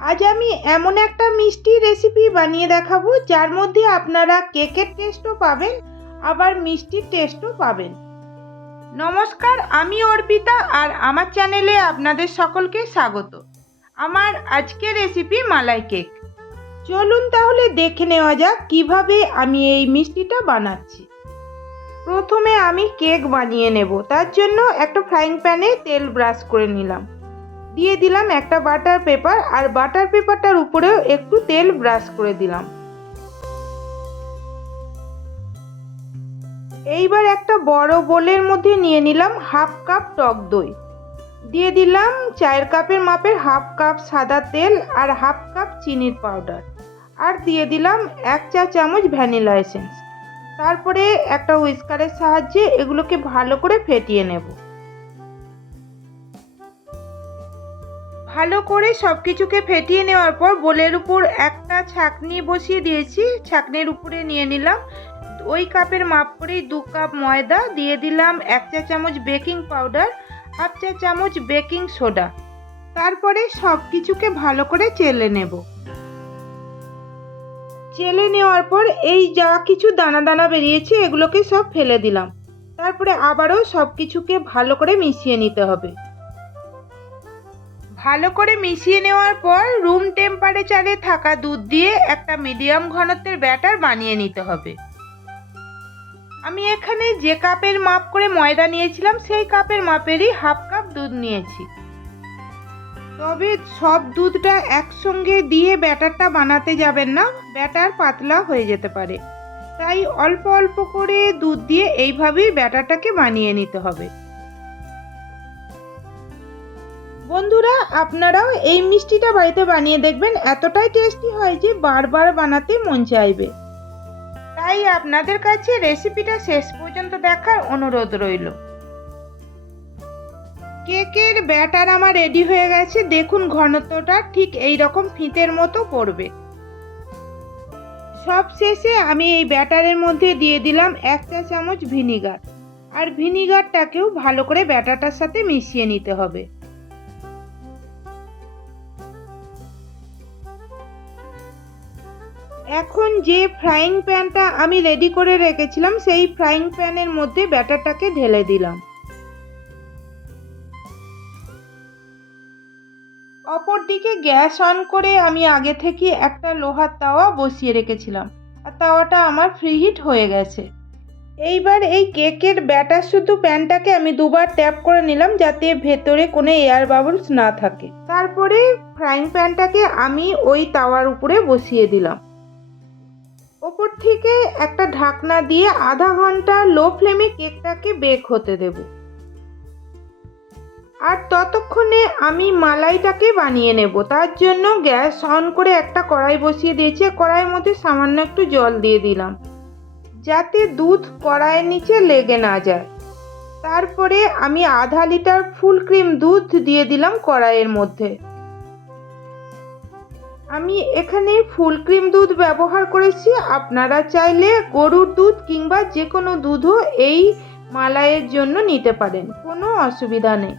আজ আমি এমন একটা মিষ্টি রেসিপি বানিয়ে দেখাবো যার মধ্যে আপনারা কেকের টেস্টও পাবেন আবার মিষ্টির টেস্টও পাবেন। নমস্কার, আমি অর্পিতা আর আমার চ্যানেলে আপনাদের সকলকে স্বাগত। আমার আজকের রেসিপি মালাই কেক। চলুন তাহলে দেখে নেওয়া যাক কিভাবে আমি এই মিষ্টিটা বানাচ্ছি। প্রথমে আমি কেক বানিয়ে নেব, তার জন্য একটা ফ্রাইং প্যানে তেল ব্রাশ করে নিলাম, দিয়ে দিলাম একটা বাটার পেপার আর বাটার পেপারটার উপরেও একটু তেল ব্রাশ করে দিলাম। এইবার একটা বড় বোলের মধ্যে নিয়ে নিলাম হাফ কাপ টক দই, দিয়ে দিলাম চায়ের কাপের মাপের হাফ কাপ সাদা তেল আর হাফ কাপ চিনির পাউডার, আর দিয়ে দিলাম 1 চা চামচ ভ্যানিলা এসেন্স। তারপরে একটা হুইস্কারের সাহায্যে এগুলোকে ভালো করে ফেটিয়ে নেব। ভালো করে সব কিছুকে ফেটিয়ে নেওয়ার পর বোলের উপর একটা ছাঁকনি বসিয়ে দিয়েছি, ছাঁকনির উপরে নিয়ে নিলাম ওই কাপের মাপ করেই 2 কাপ ময়দা, দিয়ে দিলাম 1 চা চামচ বেকিং পাউডার, হাফ চা চামচ বেকিং সোডা। তারপরে সব কিছুকে ভালো করে চেলে নেব। চেলে নেওয়ার পর এই যা কিছু দানা দানা বেরিয়েছে এগুলোকে সব ফেলে দিলাম। তারপরে আবারও সব কিছুকে ভালো করে মিশিয়ে নিতে হবে। ভালো করে মিশিয়ে নেওয়ার পর রুম টেম্পারেচারে থাকা দুধ দিয়ে একটা মিডিয়াম ঘনত্বের ব্যাটার বানিয়ে নিতে হবে। আমি এখানে যে কাপের মাপ করে ময়দা নিয়েছিলাম সেই কাপের মাপেরই হাফ কাপ দুধ নিয়েছি। তবে সব দুধটা একসঙ্গে দিয়ে ব্যাটারটা বানাতে যাবেন না, ব্যাটার পাতলা হয়ে যেতে পারে। তাই অল্প অল্প করে দুধ দিয়ে এইভাবেই ব্যাটারটাকে বানিয়ে নিতে হবে। বন্ধুরা, আপনারাও এই মিষ্টিটা বাড়িতে বানিয়ে দেখবেন, এতটাই টেস্টি হয় যে বারবার বানাতে মন চাইবে। তাই আপনাদের কাছে রেসিপিটা শেষ পর্যন্ত দেখার অনুরোধ রইল। কেকের ব্যাটার আমার রেডি হয়ে গেছে, দেখুন ঘনত্বটা ঠিক এই রকম ফিতের মতো পড়বে। সব শেষে আমি এই ব্যাটারের মধ্যে দিয়ে দিলাম 1 চা চামচ ভিনিগার, আর ভিনিগারটাকেও ভালো করে ব্যাটারটার সাথে মিশিয়ে নিতে হবে। এখন যে ফ্রাইং প্যানটা আমি রেডি করে রেখেছিলাম সেই ফ্রাইং প্যানের মধ্যে ব্যাটারটাকে ঢেলে দিলাম। অপরদিকে গ্যাস অন করে আমি আগে থেকে একটা লোহার তাওয়া বসিয়ে রেখেছিলাম, আর তাওয়াটা আমার ফ্রিহিট হয়ে গেছে। এইবার এই কেকের ব্যাটার শুধু প্যানটাকে আমি দুবার ট্যাপ করে নিলাম যাতে ভেতরে কোনো এয়ার বাবলস না থাকে। তারপরে ফ্রাইং প্যানটাকে আমি ওই তাওয়ার উপরে বসিয়ে দিলাম। ওপর থেকে একটা ঢাকনা দিয়ে আধা ঘন্টা লো ফ্লেমে কেকটাকে বেক হতে দেব। আর ততক্ষণে আমি মালাইটাকে বানিয়ে নেব। তার জন্য গ্যাস অন করে একটা কড়াই বসিয়ে দিয়েছি, কড়াইয়ের মধ্যে সামান্য একটু জল দিয়ে দিলাম যাতে দুধ কড়াইয়ের নিচে লেগে না যায়। তারপরে আমি আধা লিটার ফুল ক্রিম দুধ দিয়ে দিলাম কড়াইয়ের মধ্যে। আমি এখানে ফুল ক্রিম দুধ ব্যবহার করেছি, আপনারা চাইলে গরুর দুধ কিংবা যে কোনো দুধও এই মালাইয়ের জন্য নিতে পারেন, কোনো অসুবিধা নেই।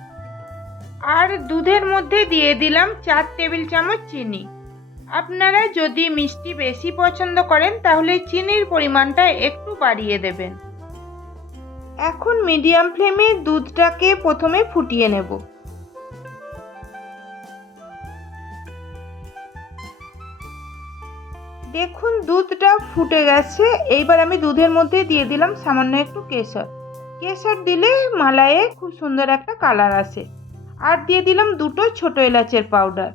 আর দুধের মধ্যে দিয়ে দিলাম 4 টেবিল চামচ চিনি। আপনারা যদি মিষ্টি বেশি পছন্দ করেন তাহলে চিনির পরিমাণটা একটু বাড়িয়ে দেবেন। এখন মিডিয়াম ফ্লেমে দুধটাকে প্রথমে ফুটিয়ে নেব। দেখুন দুধটা ফুটে গেছে। এইবার আমি দুধের মধ্যে দিয়ে দিলাম সামান্য একটু কেশর। কেশর দিলে মালাইয়ে খুব সুন্দর একটা কালার আসে। আর দিয়ে দিলাম 2টো ছোট এলাচের পাউডার।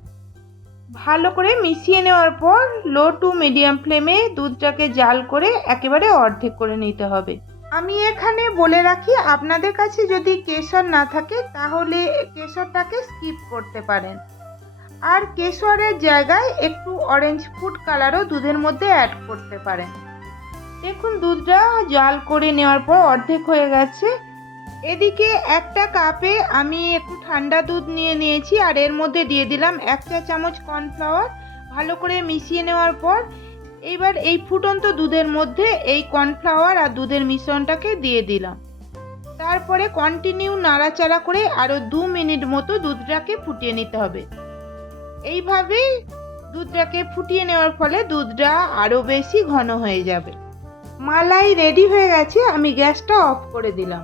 ভালো করে মিশিয়ে নেওয়ার পর লো টু মিডিয়াম ফ্লেমে দুধটাকে জাল করে একেবারে অর্ধেক করে নিতে হবে। আমি এখানে বলে রাখি, আপনাদের কাছে যদি কেশর না থাকে তাহলে কেশরটাকে স্কিপ করতে পারেন। আর কেশরের জায়গায় একটু অরেঞ্জ ফুড কালারও দুধের মধ্যে অ্যাড করতে পারেন। দেখুন দুধটা জাল করে নেওয়ার পর অর্ধেক হয়ে গেছে। এদিকে একটা কাপে আমি একটু ঠান্ডা দুধ নিয়ে নিয়েছি, আর এর মধ্যে দিয়ে দিলাম 1 চা চামচ কর্নফ্লাওয়ার। ভালো করে মিশিয়ে নেওয়ার পর এইবার এই ফুটন্ত দুধের মধ্যে এই কর্নফ্লাওয়ার আর দুধের মিশ্রণটাকে দিয়ে দিলাম। তারপরে কন্টিনিউ নাড়াচাড়া করে আরও 2 মিনিট মতো দুধটাকে ফুটিয়ে নিতে হবে। এইভাবে দুধটাকে ফুটিয়ে নেওয়ার ফলে দুধটা আরও বেশি ঘন হয়ে যাবে। মালাই রেডি হয়ে গেছে, আমি গ্যাসটা অফ করে দিলাম।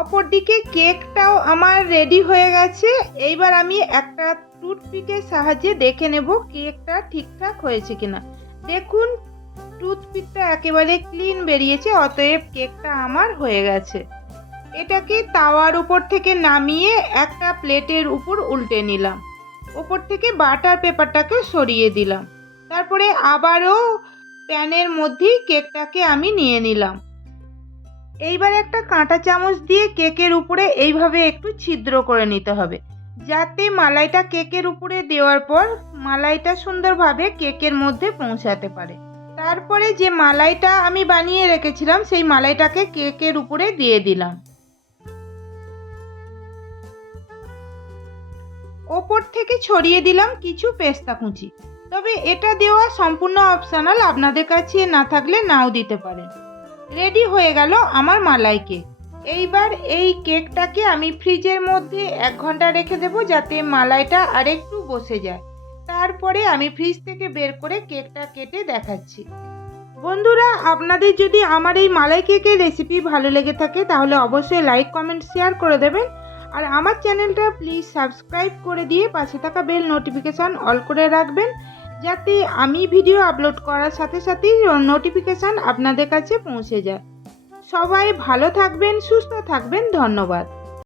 অপরদিকে কেকটাও আমার রেডি হয়ে গেছে। এইবার আমি একটা টুথপিকের সাহায্যে দেখে নেব কেকটা ঠিকঠাক হয়েছে কিনা। দেখুন টুথপিকটা একেবারে ক্লিন বেরিয়েছে, অতএব কেকটা আমার হয়ে গেছে। এটাকে তাওয়ার উপর থেকে নামিয়ে একটা প্লেটের উপর উল্টে নিলাম। উপর থেকে বাটার পেপারটাকে সরিয়ে দিলাম। তারপরে আবারও প্যানের মধ্যেই কেকটাকে আমি নিয়ে নিলাম। এইবার একটা কাঁটা চামচ দিয়ে কেকের উপরে এইভাবে একটু ছিদ্র করে নিতে হবে, যাতে মালাইটা কেকের উপরে দেওয়ার পর মালাইটা সুন্দরভাবে কেকের মধ্যে পৌঁছাতে পারে। তারপরে যে মালাইটা আমি বানিয়ে রেখেছিলাম সেই মালাইটাকে কেকের উপরে দিয়ে দিলাম। ওপর থেকে ছড়িয়ে দিলাম কিছু পেস্তা কুচি। তবে এটা দেওয়া সম্পূর্ণ অপশনাল, আপনাদের কাছে না থাকলে নাও দিতে পারেন। রেডি হয়ে গেল আমার মালাই কেক। এইবার এই কেকটাকে আমি ফ্রিজের মধ্যে 1 ঘন্টা রেখে দেবো, যাতে মালাইটা আরেকটু বসে যায়। তারপরে আমি ফ্রিজ থেকে বের করে কেকটা কেটে দেখাচ্ছি। বন্ধুরা, আপনাদের যদি আমার এই মালাই কেকের রেসিপি ভালো লেগে থাকে তাহলে অবশ্যই লাইক, কমেন্ট, শেয়ার করে দেবেন। আর আমার চ্যানেলটা প্লিজ সাবস্ক্রাইব করে দিয়ে পাশে থাকা বেল নোটিফিকেশান অল করে রাখবেন, যাতে আমি ভিডিও আপলোড করার সাথে সাথেই নোটিফিকেশান আপনাদের কাছে পৌঁছে যায়। সবাই ভালো থাকবেন, সুস্থ থাকবেন। ধন্যবাদ।